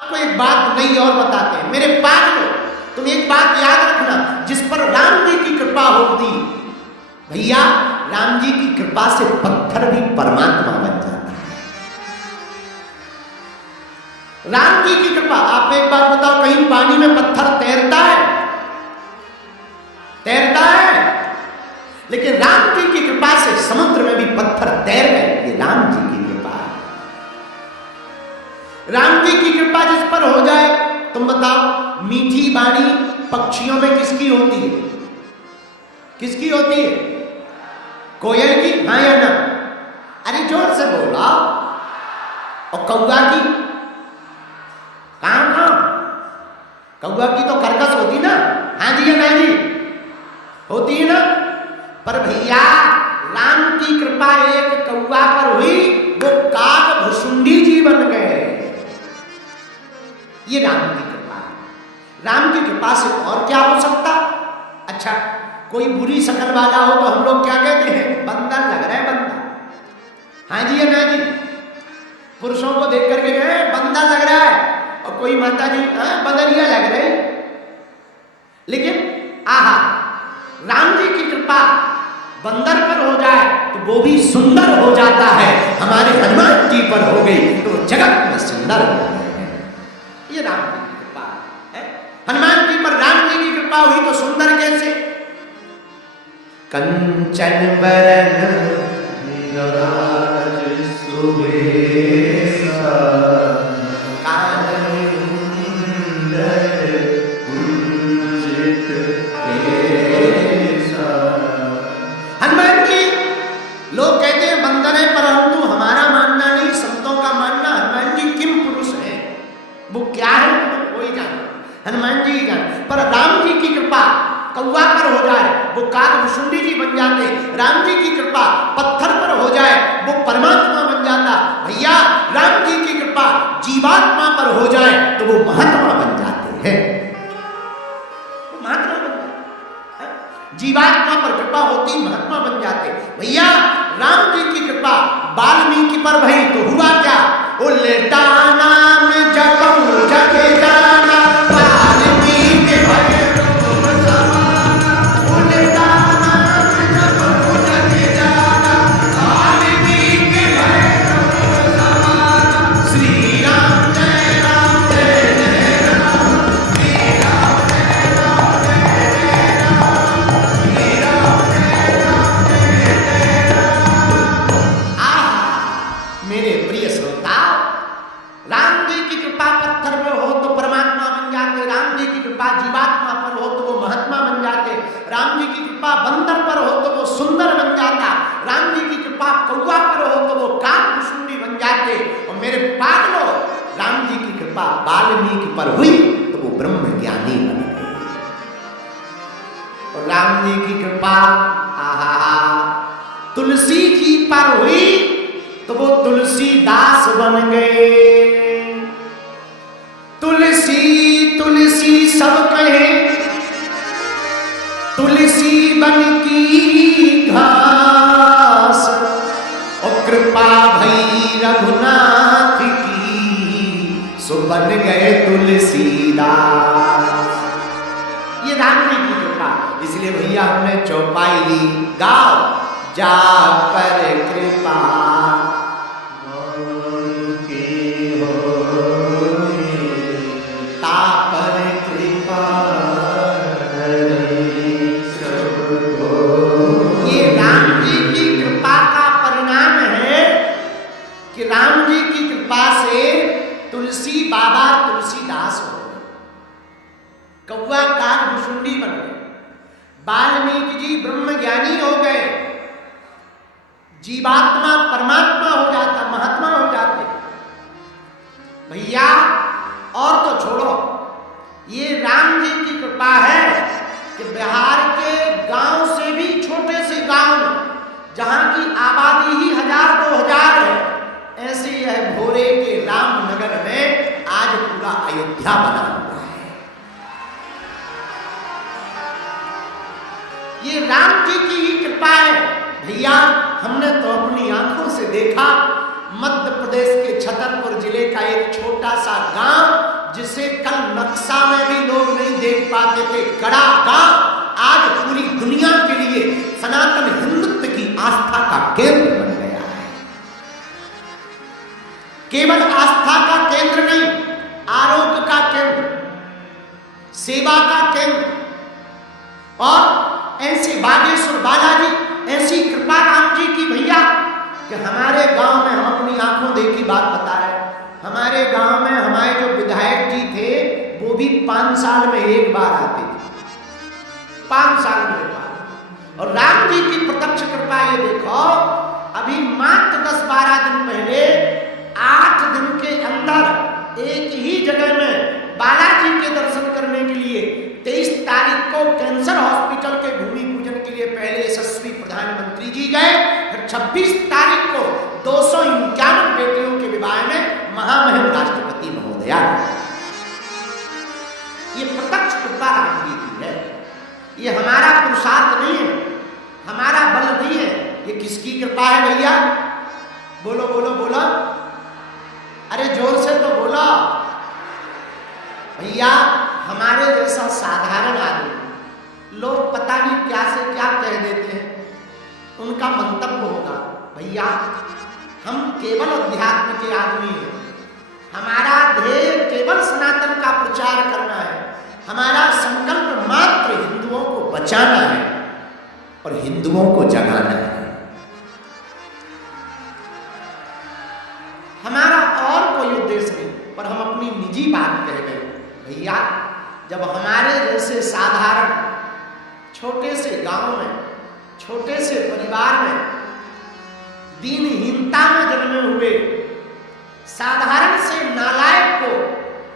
आपको एक बात नई और बताते हैं मेरे पागलों, तुम एक बात याद रखना, जिस पर राम जी की कृपा होती भैया, राम जी की कृपा से पत्थर भी परमात्मा बन जाता है। राम जी की कृपा। आप एक बात बताओ, कहीं पानी में पत्थर तैरता है? तैरता है? लेकिन राम जी की कृपा से समुद्र में भी पत्थर तैर गए। ये राम जी की कृपा है। राम जी की कृपा जिस पर हो जाए, तुम बताओ, मीठी वाणी पक्षियों में किसकी होती है? किसकी होती है? कोयल की? हाँ या ना? अरे जोर से बोला। और कौआ की? कहां कहां? कौआ की तो कर्कश होती ना। हाँ जी या ना जी? होती है ना। पर भैया राम की कृपा एक कौआ पर हुई, वो काग भुसुंडी जी बन गए। ये राम की कृपा है। राम की कृपा से और क्या हो सकता? अच्छा, कोई बुरी शक्ल वाला हो तो हम लोग क्या कहते हैं? बंदर लग रहा है, बंदर। हाँ जी या ना जी? पुरुषों को देख करके गए बंदर लग रहा है, और कोई माता जी बदरिया लग रहे। लेकिन आहा, राम जी की कृपा बंदर पर हो जाए तो वो भी सुंदर हो जाता है। हमारे हनुमान जी पर हो गई तो जगत में सुंदर हो गए। ये राम जी की कृपा है। हनुमान जी पर राम जी की कृपा हुई तो सुंदर कैसे? कंचन बरन विराज सुबेसा, कानन कुंडल कुंजित केसा। हनुमान जी, लोग कहते हैं बंदर है, परंतु हमारा मानना नहीं, संतों का मानना, हनुमान जी किम पुरुष है। वो क्या है कोई जाने, हनुमान जी जाने। पर राम जी की कृपा कौवा पर हो जाए वो काग भुसुंडी जी बन जाते। राम जी की कृपा पत्थर पर हो जाए वो परमात्मा बन जाता। भैया राम जी की कृपा जीवात्मा पर हो जाए तो वो महात्मा बन जाते हैं। वो महात्मा बन जाते। जीवात्मा पर कृपा होती, महात्मा बन जाते। भैया राम जी की कृपा वाल्मीकि पर भई तो हुआ क्या? वो लेटा नाम जपऊ जगे जाना, वाल्मीकि भई बंदर पर हो तो वो सुंदर बन जाता। राम जी की कृपा कौवा पर हो तो वो काग भुसुंडी बन जाते। और मेरे पागलों, राम जी की कृपा वाल्मीकि पर हुई तो वो ब्रह्म ज्ञानी बन गए। और राम जी की कृपा तुलसी जी पर हुई तो वो तुलसीदास बन गए। तुलसी तुलसी सब कहे, तुलसी बन की घास, और कृपा भई रघुनाथ की, सो बन गए तुलसीदास। ये राम जी की कृपा। इसलिए भैया हमने चौपाई ली, गाओ जा पर कृपा तुलसी बाबा तुलसीदास हो गए, कौवा काग भुसुंडी बन गए, वाल्मीकि जी ब्रह्म ज्ञानी हो गए, जीवात्मा परमात्मा हो जाता, महात्मा हो जाते। भैया और तो छोड़ो, ये राम जी की कृपा है कि बिहार के गांव से भी छोटे से गांव में, जहां की आबादी ही 1000-2000 है, ऐसे यह भोरे के रामनगर में आज पूरा अयोध्या बना हुआ है। ये राम जी की ही कृपा है। भैया हमने तो अपनी आंखों से देखा, मध्य प्रदेश के छतरपुर जिले का एक छोटा सा गांव जिसे कल नक्शा में भी लोग नहीं देख पाते थे, गड़ा गांव आज पूरी दुनिया के लिए सनातन हिंदुत्व की आस्था का केंद्र बन गया है। केवल आस्था का केंद्र नहीं, आरोग्य का केंद्र, सेवा का केंद्र। और ऐसे बागेश्वर बालाजी, ऐसी कृपा राम जी की भैया कि हमारे गांव में, हम अपनी आंखों देखी बात बता रहे हैं, हमारे गांव में हमारे जो विधायक जी थे वो भी 5 साल में एक बार आते थे, 5 साल में एक बार। और राम जी की प्रत्यक्ष कृपा ये देखो, अभी मात्र 10-12 दिन पहले 8 दिन के अंदर एक ही जगह में बालाजी के दर्शन करने के लिए 23 तारीख को कैंसर हॉस्पिटल के भूमि पूजन के लिए पहले यशस्वी प्रधानमंत्री जी गए, फिर 26 तारीख को 251 बेटियों के विवाह में महामहिम राष्ट्रपति महोदया। ये प्रत्यक्ष कृपा राम जी की है। ये हमारा पुरुषार्थ नहीं है, हमारा बल नहीं है, ये किसकी कृपा है भैया? बोलो बोलो बोलो, अरे जोर से तो बोलो भैया। हमारे जैसा साधारण आदमी, लोग पता नहीं क्या से क्या कह देते हैं, उनका मंतव्य होगा भैया हम केवल अध्यात्म के आदमी हैं, हमारा ध्येय केवल सनातन का प्रचार करना है, हमारा संकल्प मात्र हिंदुओं को बचाना है और हिंदुओं को जगाना है। हमारा और कोई उद्देश्य नहीं, पर हम अपनी निजी बात कह गए भैया। जब हमारे जैसे साधारण छोटे से गांव में, छोटे से परिवार में, दीनहीनता में जन्मे हुए साधारण से नालायक को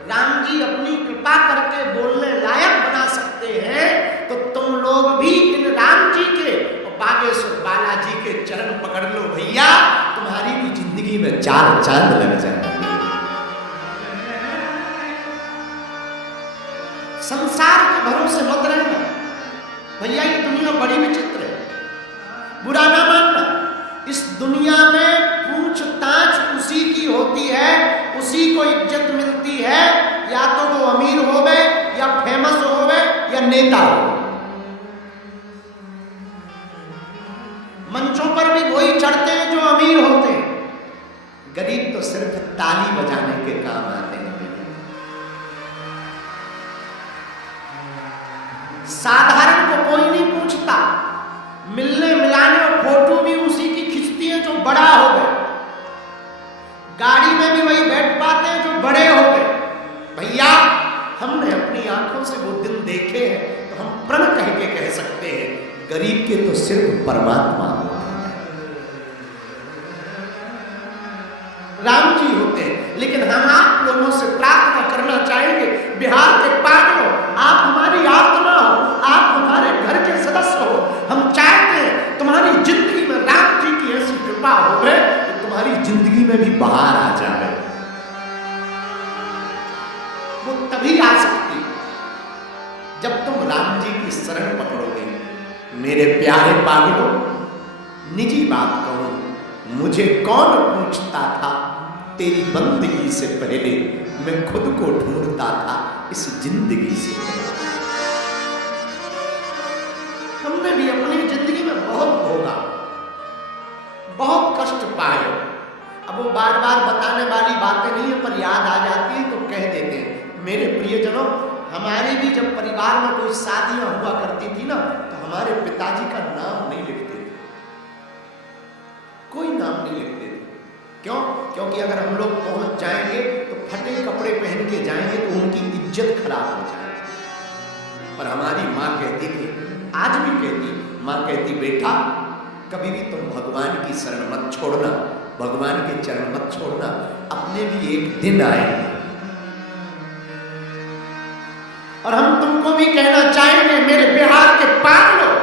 राम जी अपनी कृपा करके बोलने लायक बना सकते हैं, तो तुम लोग भी इन राम जी के और बागेश्वर बालाजी के चरण पकड़ लो भैया, तुम्हारी भी जिंदगी में 4 चांद लग जाएंगे। संसार के भरोसे मत रहना भैया, ये दुनिया बड़ी विचित्र है, बुरा ना मानना। इस दुनिया में पूछताछ उसी की होती है, उसी को इज्जत मिलती है, या तो वो अमीर होवे या फेमस होवे या नेता हो। मंचों पर भी वही चढ़ते हैं जो अमीर होते हैं, गरीब तो सिर्फ ताली बजाने के काम आते हैं। साधारण को कोई नहीं पूछता, मिलने मिलाने और फोटो भी उसी की खिंचती है जो बड़ा हो गए, गाड़ी में भी वही बैठ पाते हैं जो बड़े हो गए। भैया हमने अपनी आंखों से वो दिन देखे हैं, तो हम प्रण कह के कह सकते हैं गरीब के तो सिर्फ परमात्मा राम जी होते हैं। लेकिन हम आप लोगों से प्रार्थना करना चाहेंगे, बिहार के पागलों, आप हमारी आत्मा हो, आप हमारे घर के सदस्य हो, हम चाहते हैं तुम्हारी जिंदगी में राम जी की ऐसी कृपा हो गए कि तुम्हारी जिंदगी में भी बाहर आ जाए। वो तभी आ सकती जब तुम राम जी की शरण पकड़ोगे। मेरे प्यारे पागलों, निजी बात कहूं, मुझे कौन पूछता था तेरी बंदगी से पहले, मैं खुद को ढूंढता था इस जिंदगी से। हमने भी अपनी जिंदगी में बहुत भोगा, बहुत कष्ट पाए। अब वो बार बार बताने वाली बातें नहीं है, पर याद आ जाती है तो कह देते हैं। मेरे प्रियजनों, हमारे भी जब परिवार में कोई शादियां हुआ करती थी ना, तो हमारे पिताजी का नाम नहीं लिखते थे, कोई नाम नहीं लिखते थे। क्यों? क्योंकि अगर हम लोग पहुंच जाएंगे तो फटे कपड़े पहन के जाएंगे तो उनकी इज्जत खराब हो जाएगी। पर हमारी माँ कहती थी, आज भी कहती, माँ कहती बेटा कभी भी तुम भगवान की शरण मत छोड़ना, भगवान के चरण मत छोड़ना, अपने भी एक दिन आएंगे। और हम तुमको भी कहना चाहेंगे मेरे बिहार के पागलों,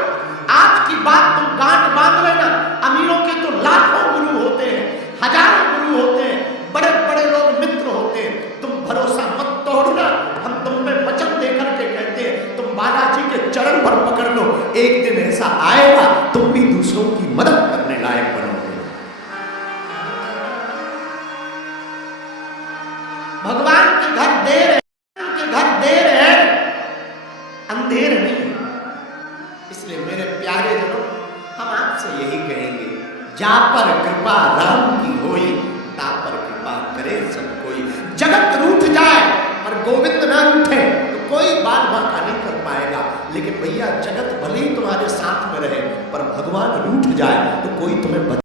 आज की बात तुम गांठ बांध लेना। अमीरों के तो लाखों गुरु होते हैं, हजारों गुरु होते हैं, बड़े बड़े लोग मित्र होते हैं, तुम भरोसा मत तोड़ना। हम तुम पे वचन देकर के कहते हैं, तुम बालाजी के चरण पर पकड़ लो, एक दिन ऐसा आएगा तुम भी दूसरों की मदद करने लायक बनोगे। भगवान के घर देर इसलिए मेरे प्यारे जनों, हम आपसे यही कहेंगे, जा पर कृपा राम की होई, ता पर कृपा करे सब कोई। जगत रूठ जाए पर गोविंद ना रूठे तो कोई बात बाका नहीं कर पाएगा। लेकिन भैया जगत भले ही तुम्हारे साथ में रहे पर भगवान रूठ जाए तो कोई तुम्हें